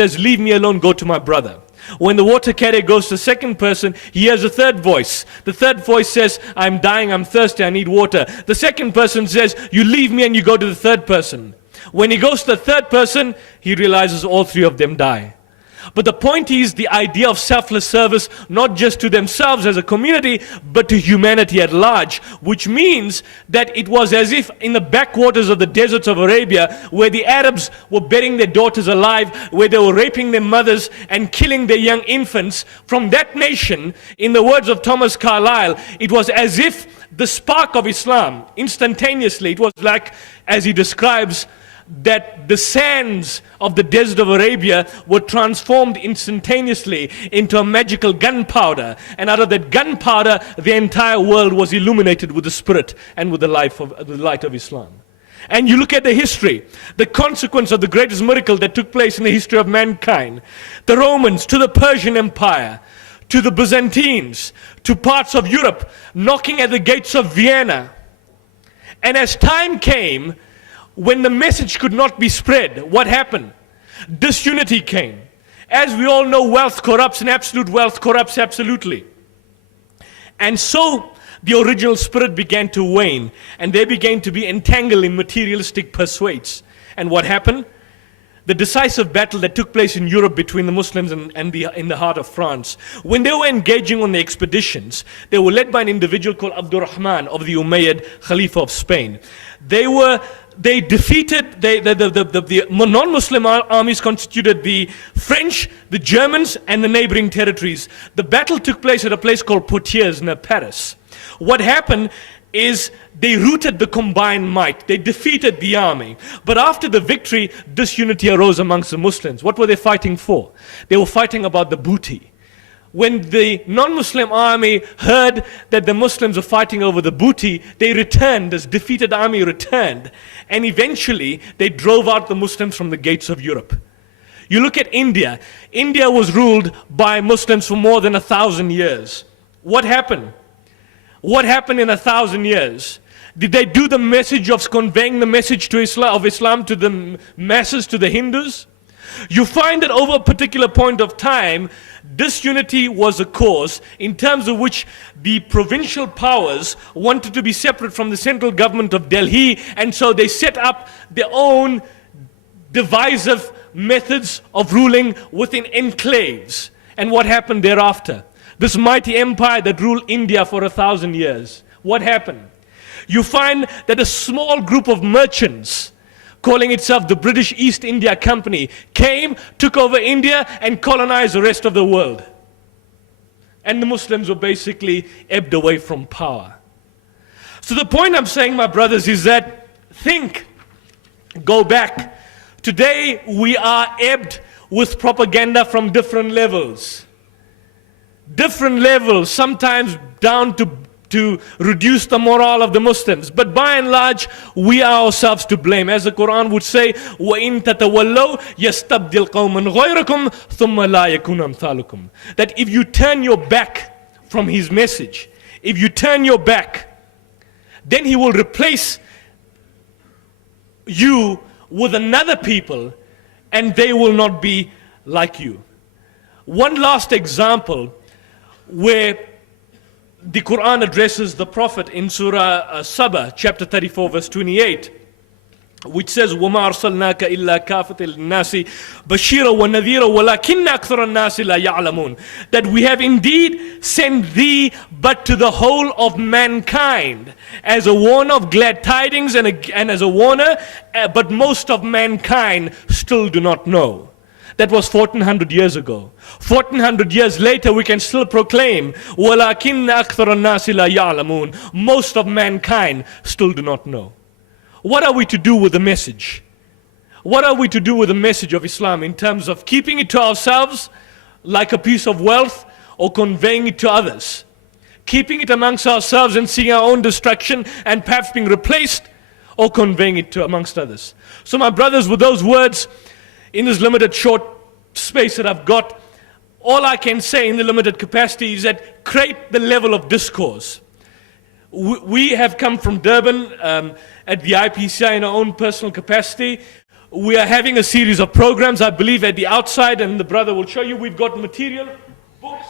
says, leave me alone, go to my brother. When the water carrier goes to the second person, he hears a third voice. The third voice says, I'm dying, I'm thirsty, I need water. The second person says, you leave me, and you go to the third person. When he goes to the third person, he realizes all three of them die. But the point is the idea of selfless service, not just to themselves as a community, but to humanity at large, which means that it was as if in the backwaters of the deserts of Arabia, where the Arabs were burying their daughters alive, where they were raping their mothers and killing their young infants, from that nation, in the words of Thomas Carlyle, it was as if the spark of Islam, instantaneously, it was like, as he describes, that the sands of the desert of Arabia were transformed instantaneously into a magical gunpowder. And out of that gunpowder, the entire world was illuminated with the spirit and with the light of Islam. And you look at the history, the consequence of the greatest miracle that took place in the history of mankind. The Romans, to the Persian Empire, to the Byzantines, to parts of Europe, knocking at the gates of Vienna. And as time came, when the message could not be spread, what happened? Disunity came. As we all know, wealth corrupts, and absolute wealth corrupts absolutely. And so the original spirit began to wane, and they began to be entangled in materialistic pursuits. And what happened? The decisive battle that took place in Europe between the Muslims and in the heart of France, when they were engaging on the expeditions, they were led by an individual called Abdurrahman of the Umayyad Khalifa of Spain. They defeated, the non-Muslim armies constituted the French, the Germans, and the neighboring territories. The battle took place at a place called Poitiers near Paris. What happened is they routed the combined might. They defeated the army. But after the victory, disunity arose amongst the Muslims. What were they fighting for? They were fighting about the booty. When the non-Muslim army heard that the Muslims were fighting over the booty, they returned, this defeated army returned, and eventually they drove out the Muslims from the gates of Europe. You look at India. India was ruled by Muslims for more than 1,000 years. What happened? What happened in 1,000 years? Did they do the message of conveying the message to Islam to the masses, to the Hindus? You find that over a particular point of time, disunity was a cause in terms of which the provincial powers wanted to be separate from the central government of Delhi, and so they set up their own divisive methods of ruling within enclaves. And what happened thereafter? This mighty empire that ruled India for 1,000 years. What happened? You find that a small group of merchants, calling itself the British East India Company, came, took over India, and colonized the rest of the world. And the Muslims were basically ebbed away from power. So the point I'm saying, my brothers, is that think, go back. Today we are ebbed with propaganda from different levels. Different levels, sometimes down to reduce the morale of the Muslims. But by and large, we are ourselves to blame. As the Quran would say, وَإِن تَتَوَلَّوْا يَسْتَبْدِلْ قَوْمًا غَيْرَكُمْ ثُمَّ لَا يَكُونَ أَمْثَالُكُمْ. That if you turn your back from His message, if you turn your back, then He will replace you with another people, and they will not be like you. One last example where the Quran addresses the Prophet in Surah Saba, chapter 34, verse 28, which says, وَمَا أَرْسَلْنَاكَ إِلَّا كَافَةً لِلنَّاسِ بَشِيرًا وَنَذِيرًا وَلَكِنَّ أَكْثَرَ النَّاسِ لَا يَعْلَمُونَ. That we have indeed sent thee but to the whole of mankind, as a warner of glad tidings and as a warner, but most of mankind still do not know. That was 1400 years ago. 1400 years later, we can still proclaim, وَلَكِنَّ أَكْثَرَ النَّاسِ لَا يَعْلَمُونَ. Most of mankind still do not know. What are we to do with the message? What are we to do with the message of Islam in terms of keeping it to ourselves like a piece of wealth, or conveying it to others? Keeping it amongst ourselves and seeing our own destruction and perhaps being replaced, or conveying it to amongst others? So my brothers, with those words, in this limited short space that I've got, all I can say in the limited capacity is that create the level of discourse. We have come from Durban at the IPCI in our own personal capacity. We are having a series of programs, I believe, at the outside, and the brother will show you. We've got material, books.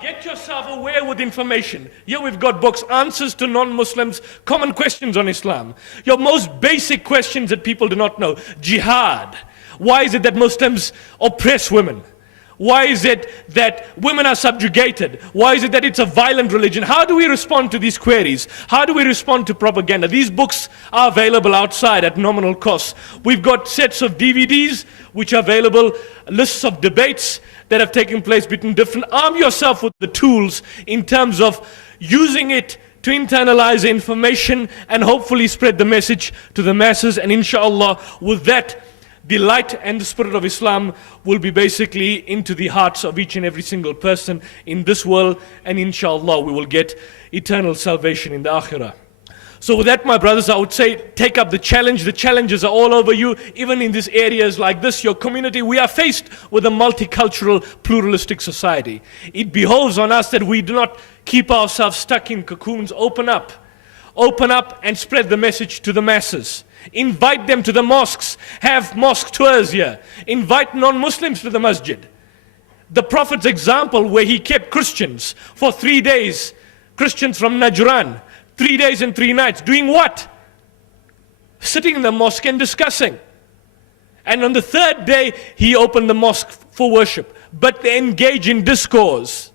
Get yourself aware with information. Here we've got books, answers to non-Muslims, common questions on Islam. Your most basic questions that people do not know. Jihad. Why is it that Muslims oppress women? Why is it that women are subjugated? Why is it that it's a violent religion? How do we respond to these queries? How do we respond to propaganda? These books are available outside at nominal cost. We've got sets of DVDs which are available, lists of debates that have taken place between different. Arm yourself with the tools in terms of using it to internalize information and hopefully spread the message to the masses. And inshallah, with that, the light and the spirit of Islam will be basically into the hearts of each and every single person in this world, and inshallah we will get eternal salvation in the akhirah. So with that, my brothers, I would say take up the challenge. The challenges are all over you, even in these areas like this, your community. We are faced with a multicultural, pluralistic society. It behoves on us that we do not keep ourselves stuck in cocoons. Open up and spread the message to the masses. Invite them to the mosques. Have mosque tours here. Invite non-Muslims to the masjid. The Prophet's example where he kept Christians for 3 days, Christians from Najran, 3 days and 3 nights, doing what? Sitting in the mosque and discussing. And on the 3rd day, he opened the mosque for worship. But they engage in discourse.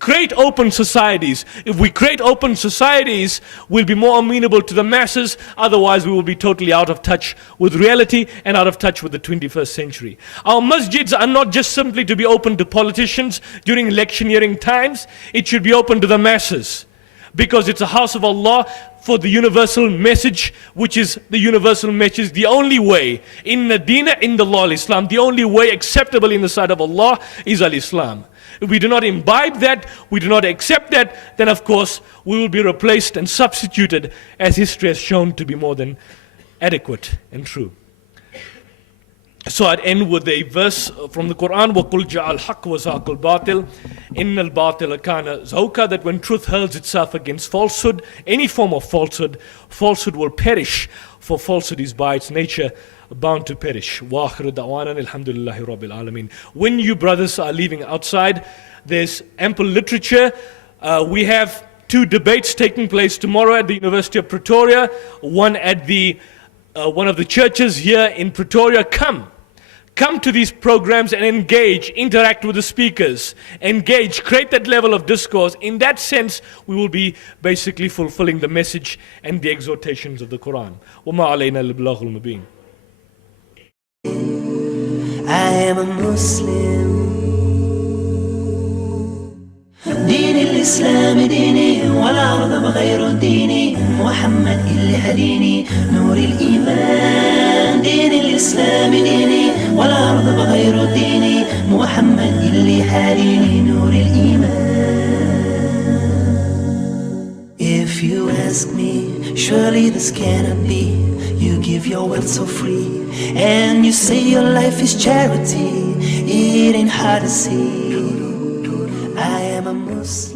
Create open societies. If we create open societies, we'll be more amenable to the masses. Otherwise, we will be totally out of touch with reality and out of touch with the 21st century. Our masjids are not just simply to be open to politicians during electioneering times. It should be open to the masses, because it's a house of Allah for the universal message, which is the universal message, the only way in the deen, in the law al-Islam, the only way acceptable in the sight of Allah is al-Islam. If we do not imbibe that, we do not accept that, then of course we will be replaced and substituted, as history has shown to be more than adequate and true. So I'd end with a verse from the Quran, وَقُلْ جَعَ الْحَقِّ وَزَاقَ الْبَاطِلِ إِنَّ الْبَاطِلَ كَانَ زَوْكَ, that when truth hurls itself against falsehood, any form of falsehood, falsehood will perish, for falsehood is by its nature bound to perish. وَآخِرُ دَعْوَانًا الْحَمْدُ لِلَّهِ رَبِّ الْعَالَمِينَ. When you brothers are leaving outside, there's ample literature. We have 2 debates taking place tomorrow at the University of Pretoria, one at the one of the churches here in Pretoria. Come to these programs and engage, interact with the speakers, engage, create that level of discourse. In that sense, we will be basically fulfilling the message and the exhortations of the Quran. وَمَا عَلَيْنَا الْبَلَاغُ الْمُبِينُ. I am a Muslim. دين الإسلام ديني والأرض بغير ديني محمد اللي هديني نور الإيمان. دين الإسلام ديني والأرض بغير ديني محمد اللي هديني نور الإيمان. If you ask me, surely this cannot be. You give your wealth so free, and you say your life is charity. It ain't hard to see. I am a Muslim.